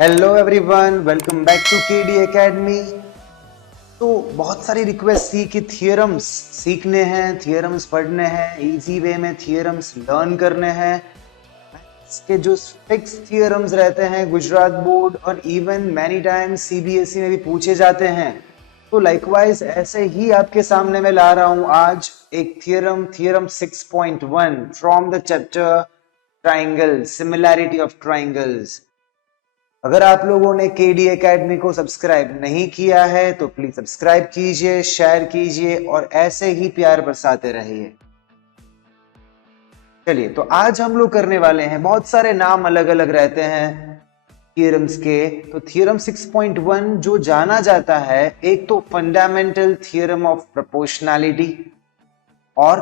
Hello everyone, welcome back to KD Academy. तो बहुत सारी रिक्वेस्ट थी कि थियरम्स सीखने हैं, थियरम्स पढ़ने हैं, इजी वे में थियरम्स लर्न करने हैं। इसके जो फिक्स थियरम्स रहते हैं गुजरात बोर्ड और इवन मैनी टाइम्स सीबीएसई में भी पूछे जाते हैं, तो लाइकवाइज ऐसे ही आपके सामने मैं ला रहा हूं आज एक theorem 6.1 from the chapter triangle, similarity of triangles. अगर आप लोगों ने केडी एकेडमी को सब्सक्राइब नहीं किया है तो प्लीज सब्सक्राइब कीजिए, शेयर कीजिए और ऐसे ही प्यार बरसाते रहिए। चलिए, तो आज हम लोग करने वाले हैं, बहुत सारे नाम अलग अलग रहते हैं थियरम्स के। तो थ्योरम 6.1 जो जाना जाता है, एक तो फंडामेंटल थ्योरम ऑफ प्रोपोर्शनैलिटी और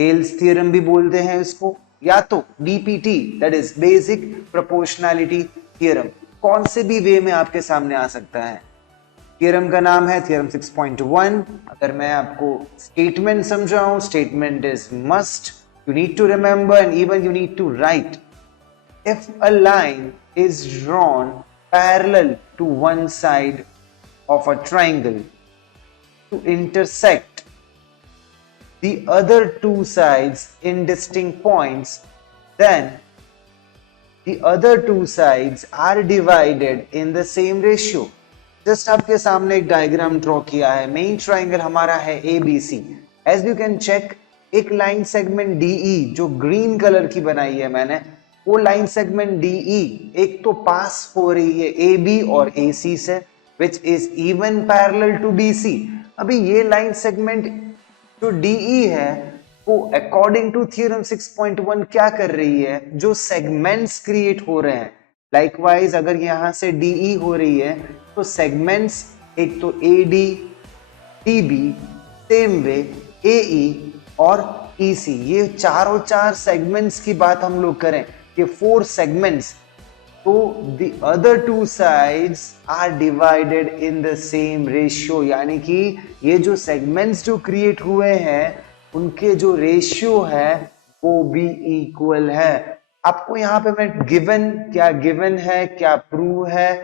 हेल्स थ्योरम भी बोलते हैं इसको, या तो DPT that is basic proportionality theorem. कौन से भी वे में आपके सामने आ सकता है। थ्योरम का नाम है थ्योरम 6.1। अगर मैं आपको स्टेटमेंट समझाऊं, statement is must, you need to remember and even you need to write. If a line is drawn parallel to one side of a triangle to intersect the other two sides in distinct points, then the other two sides are divided in the same ratio. Just आपके सामने एक diagram draw किया है। Main triangle हमारा है ABC। As you can check, एक line segment DE जो green colour की बनाई है मैंने, वो लाइन सेगमेंट DE एक तो पास हो रही है AB और AC से, which is even parallel to BC। अभी ये लाइन सेगमेंट जो DE है वो अकॉर्डिंग टू थ्योरम 6.1 क्या कर रही है, जो सेगमेंट्स क्रिएट हो रहे हैं। लाइकवाइज अगर यहां से DE हो रही है तो सेगमेंट्स एक तो AD, DB, same way AE और EC, ये चारों चार सेगमेंट्स की बात हम लोग करें, ये 4 सेगमेंट्स, तो the other two sides are divided in the same ratio, यानी कि ये जो सेगमेंट्स जो क्रिएट हुए हैं उनके जो रेशियो है वो भी इक्वल है। आपको यहाँ पे मैं गिवन, क्या गिवन है, क्या प्रूव है,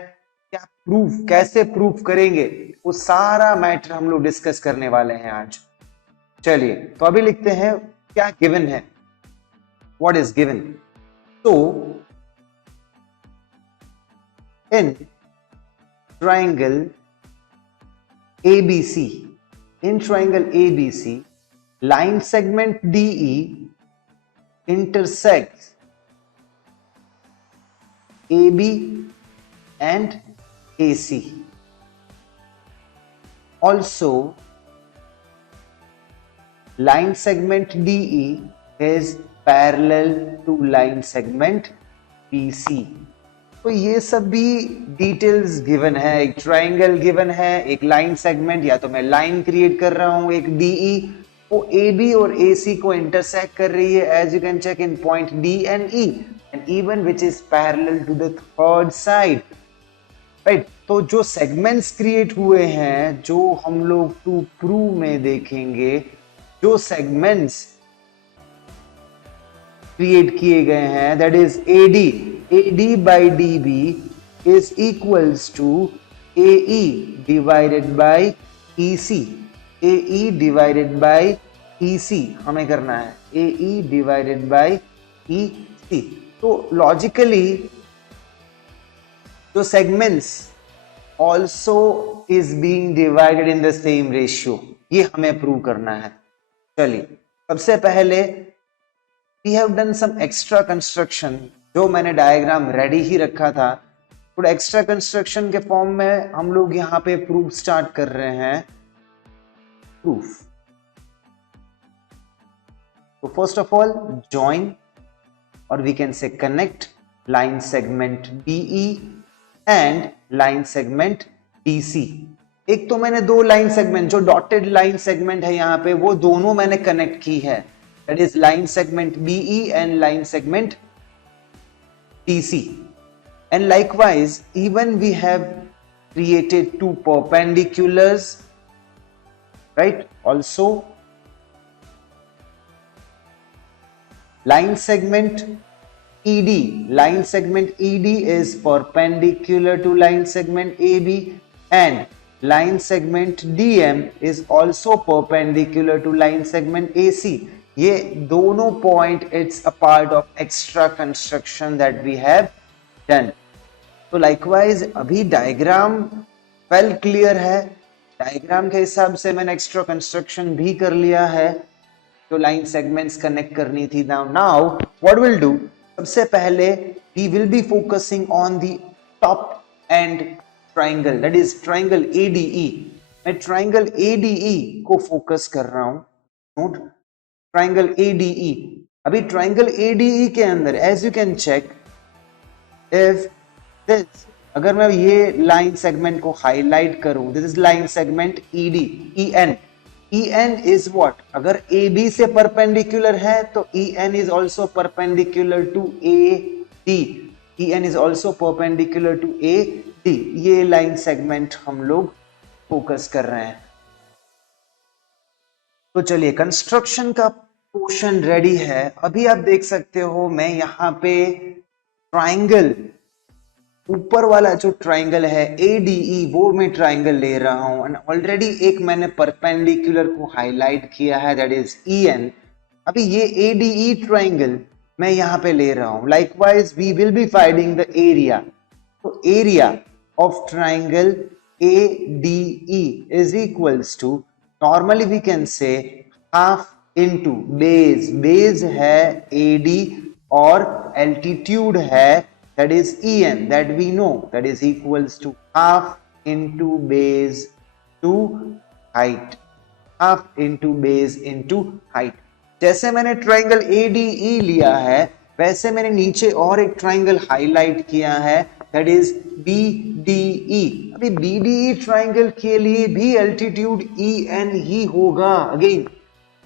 क्या प्रूफ, कैसे प्रूफ करेंगे, वो सारा मैटर हम लोग डिस्कस करने वाले हैं आज। चलिए, तो अभी लिखते हैं क्या गिवन है, व्हाट इज गिवन। तो in triangle ABC, in triangle ABC, line segment DE intersects AB and AC. Also, line segment DE is parallel to line segment BC. तो ये सब भी डिटेल्स गिवन है। एक ट्राइंगल गिवन है, एक लाइन सेगमेंट, या तो मैं लाइन क्रिएट कर रहा हूं, एक DE वो AB और AC को इंटरसेक्ट कर रही है, as you can check in point D and E, and even which is parallel to the third side, right. तो जो सेगमेंट्स क्रिएट हुए हैं, जो हम लोग टू प्रूव में देखेंगे, जो सेगमेंट्स क्रिएट किए गए हैं, that is AD by DB is equals to AE divided by EC, AE divided by EC हमें करना है, AE divided by EC। तो लॉजिकली जो segments also is being divided in the same ratio, ये हमें प्रूव करना है। चलिए, सबसे पहले we have done some extra construction, जो मैंने डायग्राम रेडी ही रखा था, थोड़ा एक्स्ट्रा कंस्ट्रक्शन के फॉर्म में हम लोग यहाँ पे प्रूफ स्टार्ट कर रहे हैं। प्रूफ, तो फर्स्ट ऑफ ऑल जॉइन और we can say connect line segment DE and line segment DC। एक तो मैंने दो लाइन सेगमेंट, जो डॉटेड लाइन सेगमेंट है यहाँ पे, वो दोनों मैंने कनेक्ट की है, that is line segment BE and line segment DC. And likewise, even we have created two perpendiculars, right? Also, line segment ED, line segment ED is perpendicular to line segment AB, and line segment DM is also perpendicular to line segment AC. ये दोनों point it's a part of extra construction that we have done. तो likewise अभी diagram well clear है, diagram के हिसाब से मैंने extra construction भी कर लिया है, जो लाइन सेगमेंट्स कनेक्ट करनी थी. नाउ व्हाट विल डू, सबसे पहले we will be focusing on the top and triangle, that is triangle ADE. मैं ट्राइंगल ADE को फोकस कर रहा हूं. Note triangle ADE. अभी ट्राइंगल ADE के अंदर as you can check, if this, अगर मैं ये लाइन सेगमेंट को हाईलाइट करूं, this is line segment EN. EN is what, अगर AB से परपेंडिकुलर है तो EN is also perpendicular to AD. EN is also perpendicular to AD. ये लाइन सेगमेंट हम लोग फोकस कर रहे हैं. तो चलिए कंस्ट्रक्शन का पोर्शन रेडी है. अभी आप देख सकते हो मैं यहां पे ट्राइंगल, ऊपर वाला जो ट्राइंगल है ADE, वो मैं ट्राइंगल ले रहा हूं. एंड ऑलरेडी एक मैंने परपेंडिकुलर को हाईलाइट किया है, दैट इज EN. अभी ये ADE ट्राइंगल मैं यहां पे ले रहा हूं. Likewise we will be finding the area. तो area of triangle ADE is equals to, normally we can say half into base. Base है AD और एल्टीट्यूड है that is EN, that we know, that is equals to half into base to height. Half into base into height. जैसे मैंने triangle ADE लिया है, वैसे मैंने नीचे और एक ट्राइंगल हाईलाइट किया है, that is BDE. अभी BDE ट्राइंगल के लिए भी एल्टीट्यूड EN ही होगा. अगेन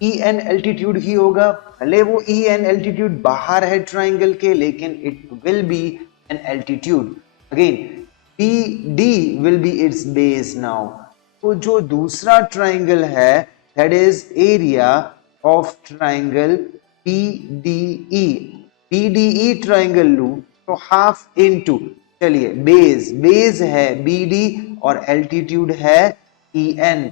EN एल्टीट्यूड ही होगा, भले वो EN एल्टीट्यूड बाहर है ट्राइंगल के, लेकिन it will be an altitude. Again PD will be it's base. Now तो जो दूसरा ट्राइंगल है, that is area of triangle PDE. PDE triangle लू तो हाफ इनटू, चलिए बेस, बेस है BD और एल्टीट्यूड है EN.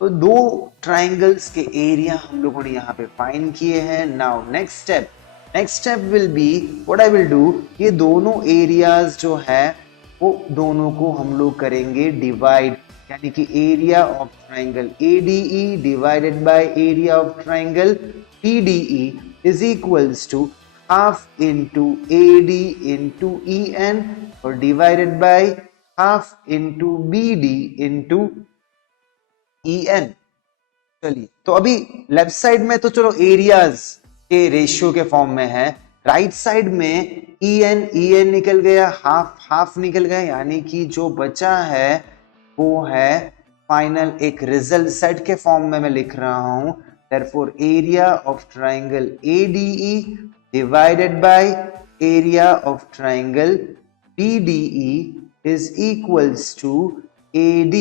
तो दो ट्राइंगल्स के एरिया हम लोगों ने यहाँ पे फाइंड किए हैं. Now next step will be, what I will do, ये दोनों एरियाज जो है वो दोनों को हम लोग करेंगे डिवाइड, यानी कि area of triangle ADE divided by area of triangle PDE is equals to half into AD into EN और divided by half into BD into EN. चलिए, तो अभी लेफ्ट साइड में तो चलो एरियाज के रेशियो के फॉर्म में है, राइट साइड में EN निकल गया, हाफ निकल गया, यानी कि जो बचा है वो है फाइनल एक रिजल्ट सेट के फॉर्म में मैं लिख रहा हूं. Therefore area of triangle ADE divided by area of triangle PDE is equals to AD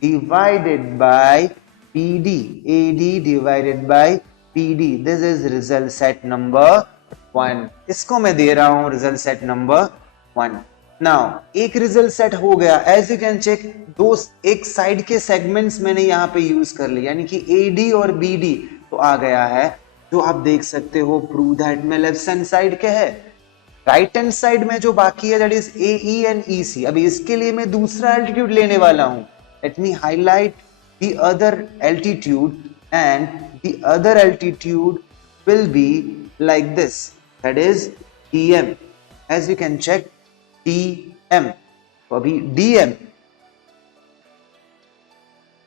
divided by PD. AD divided by PD. This is result set number 1. इसको मैं दे रहा हूं रिजल्ट सेट नंबर 1. नाउ एक result set हो गया. As you can check, दो एक साइड के सेगमेंट्स मैंने यहाँ पे यूज कर लिए, यानी कि AD और BD तो आ गया है, जो आप देख सकते हो प्रूव दैट में लेफ्ट हैंड साइड के है. राइट हैंड साइड में जो बाकी है, that is AE and EC. अभी इसके लिए मैं दूसरा एल्टीट्यूड लेने वाला हूं. Let me highlight the other altitude, and the other altitude will be like this, that is DM. As you can check DM. तो अभी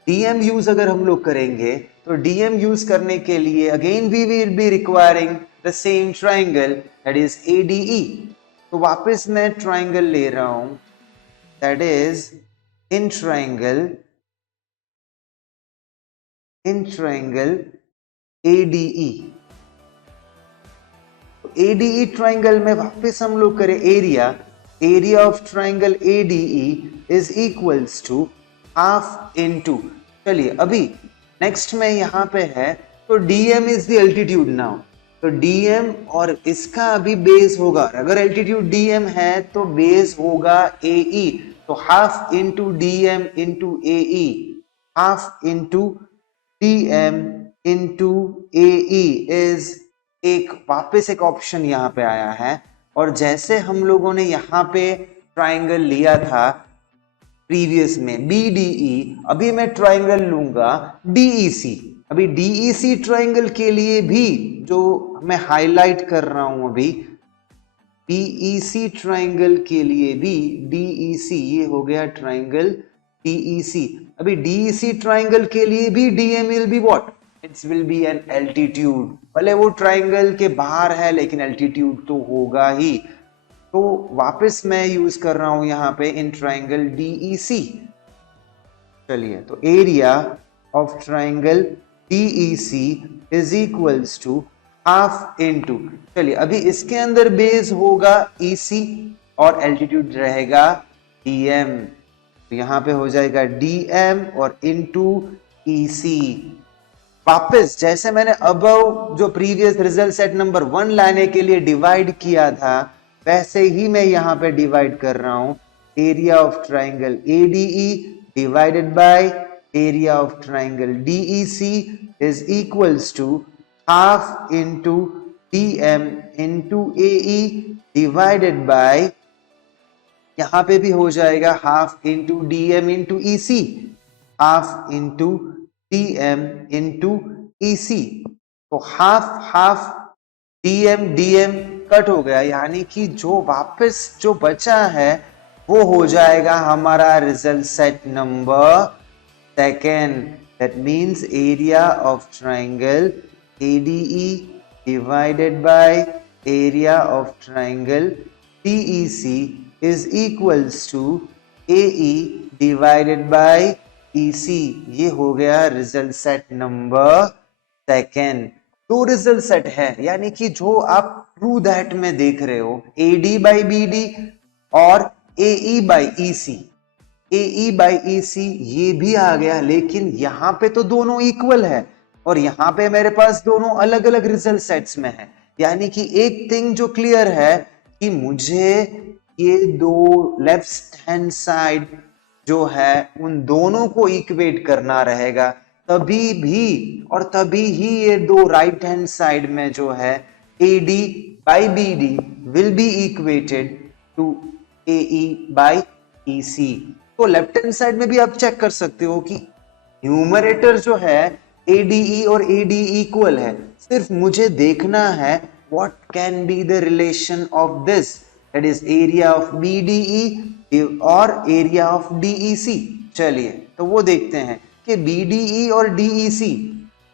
DM यूज अगर हम लोग करेंगे, तो DM यूज करने के लिए again we will be requiring the same triangle, that is ADE. तो वापस मैं ट्राइंगल ले रहा हूं, that is in triangle ADE. तो ADE ट्राइंगल में वापस हम लोग करें area of triangle ADE is equals to half into, चलिए अभी नेक्स्ट में यहां पे है, तो DM is the altitude. Now तो डीएम और इसका अभी बेस होगा, अगर एल्टीट्यूड डीएम है तो बेस होगा एई, तो half into DM into AE, half into DM into AE is एक वापस एक ऑप्शन यहाँ पे आया है। और जैसे हम लोगों ने यहाँ पे ट्राइंगल लिया था प्रीवियस में बीडीई, अभी मैं ट्राइंगल लूंगा डीईसी। अभी डीईसी ट्राइंगल के लिए भी जो मैं हाईलाइट कर रहा हूं अभी, डीईसी ट्राइंगल के लिए भी डीईसी, ये हो गया ट्राइंगल डीईसी। अभी डीईसी ट्राइंगल के लिए भी DM will be what, it's will be an altitude, भले वो ट्राइंगल के बाहर है लेकिन एल्टीट्यूड तो होगा ही। तो वापस मैं यूज कर रहा हूं यहां पे इन ट्राइंगल डीईसी। चलिए, तो area of triangle DEC is equals to half into, चलिए अभी इसके अंदर बेस होगा ईसी और एल्टीट्यूड रहेगा डीएम, तो यहां पे हो जाएगा डीएम और इंटू ईसी। वापस जैसे मैंने अबव जो प्रीवियस रिजल्ट सेट नंबर 1 लाने के लिए डिवाइड किया था, वैसे ही मैं यहां पे डिवाइड कर रहा हूं। Area of triangle ADE divided by area of triangle DEC is equals to half into DM into AE divided by, यहां पे भी हो जाएगा half into DM into EC, half into DM into EC. तो half half DM DM cut हो गया, यानी कि जो वापस जो बचा है वो हो जाएगा हमारा result set number second. That means area of triangle ADE divided by area of triangle DEC is equals to AE divided by EC. ये हो गया रिजल्ट सेट नंबर सेकेंड। दो रिजल्ट सेट है, यानी कि जो आप ट्रू दैट में देख रहे हो, एडी बाई बीडी और AE by EC, AE by EC ये भी आ गया, लेकिन यहां पे तो दोनों इक्वल है और यहां पे मेरे पास दोनों अलग अलग रिजल्ट सेट्स में है। यानी कि एक थिंग जो क्लियर है कि मुझे ये दो लेफ्ट हैंड साइड जो है उन दोनों को इक्वेट करना रहेगा, तभी भी और तभी ही ये दो राइट हैंड साइड में जो है AD by BD will be equated to AE by EC। तो लेफ्ट हैंड साइड में भी आप चेक कर सकते हो कि न्यूमरेटर जो है ADE और AD इक्वल है, सिर्फ मुझे देखना है what can be the relation of this, that is area of BDE और area of DEC। चलिए तो वो देखते हैं कि BDE और DEC,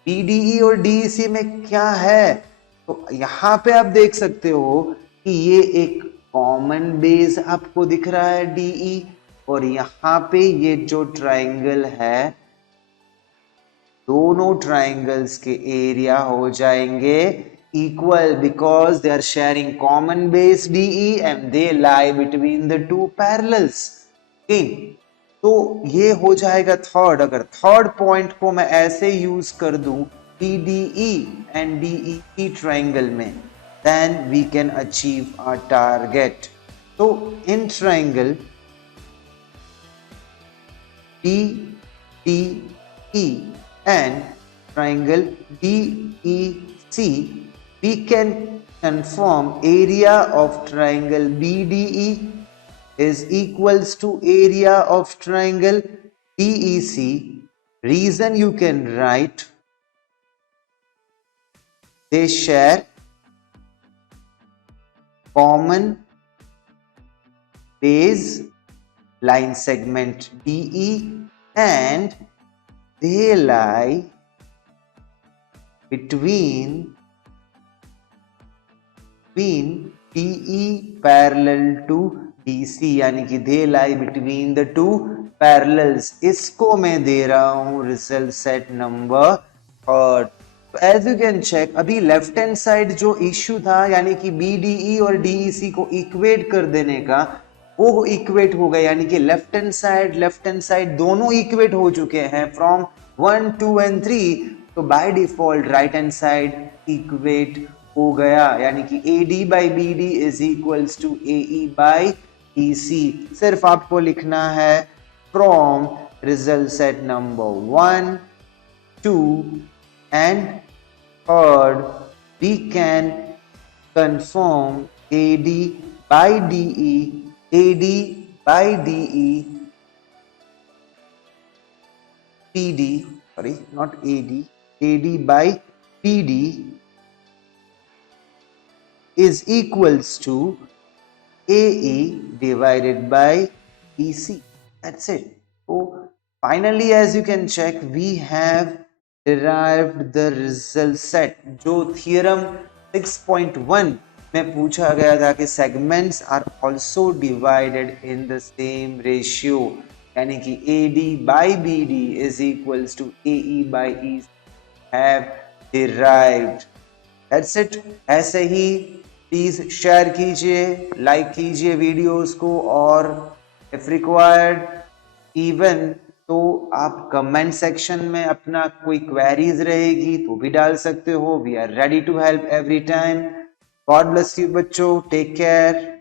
BDE और DEC में क्या है। तो यहां पे आप देख सकते हो कि ये एक कॉमन बेस आपको दिख रहा है DE, और यहां पे ये जो ट्राइंगल है, दोनों ट्राइंगल्स के एरिया हो जाएंगे equal because they are sharing common base DE and they lie between the two parallels। okay? तो ये हो जाएगा थर्ड। अगर थर्ड पॉइंट को मैं ऐसे यूज कर दूं PDE and DEC ट्राइंगल में, then we can achieve our target। तो in triangle PDE and triangle DEC, we can confirm area of triangle BDE is equals to area of triangle DEC। Reason you can write, they share common base line segment DE and they lie between DE parallel to DC, यानी कि they lie between the two parallels। इसको मैं दे रहा हूं result set number third. As you can check, अभी left hand side जो issue था, यानी कि BDE और DEC को इक्वेट कर देने का, वो इक्वेट हो गया, यानी कि लेफ्ट हैंड साइड दोनों इक्वेट हो चुके हैं फ्रॉम 1, 2 एंड 3। तो by default right hand side equate हो गया, यानी कि AD by BD is equals to AE by EC। सिर्फ आपको लिखना है from result set number 1, 2 and 3rd we can confirm AD by DE, AD by DE, PD, sorry, not AD, AD by PD is equals to AE divided by EC. That's it. So finally, as you can check, we have derived the result set जो theorem 6.1 में पूछा गया था कि segments are also divided in the same ratio, यानी कि AD by BD is equals to AE by EC have derived. That's it. ऐसे ही please share कीजिए, लाइक कीजिए वीडियोस को, और इफ रिक्वायर्ड इवन तो आप कमेंट सेक्शन में अपना कोई क्वेरीज रहेगी तो भी डाल सकते हो। We are ready to help every time. God bless you बच्चों, टेक केयर।